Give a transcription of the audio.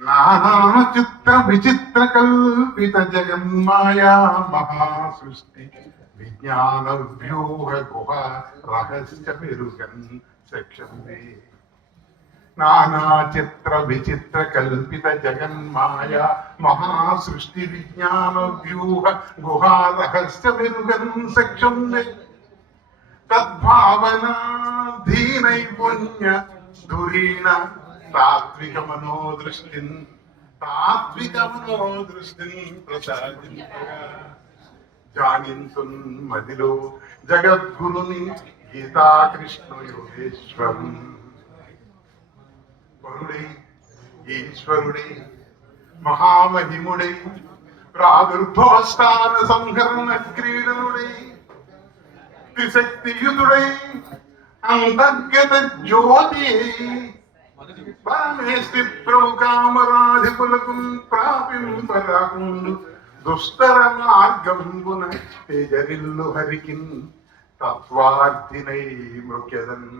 నానా చిత్ర విచిత్ర కల్పిత జగన్మాయా మహాసృష్టి విజ్ఞాన వ్యూహ గుహ రహస్య మెరుగన్ చక్షుందే. నానా చిత్ర విచిత్ర కల్పిత జగన్మాయా మహాసృష్టి విజ్ఞాన వ్యూహ గుహా రహస్య మెరుగన్ చక్షుందే. తద్భావన ధీనైపుణ్య ధురీణ తాత్విక మనోదృష్టిన్ ప్రసాదించగా జానింతున్ మదిలో జగద్గురుని గీతాకృష్ణ యోగేశ్వరం. వరుడై ఈశ్వరుడై మహామహిముడై ప్రాదుర్భవస్థాన సంహరణ క్రీడనుడై త్రిశక్తియుతుడై అంతర్గత జ్యోతి పరమేష్టి ప్రముఖామరాధిపులకు ప్రాపింపరాకుండు దుస్తర మార్గంబున తేజరిల్లు హరికిన్ తత్వార్థినై మృక్యదన్.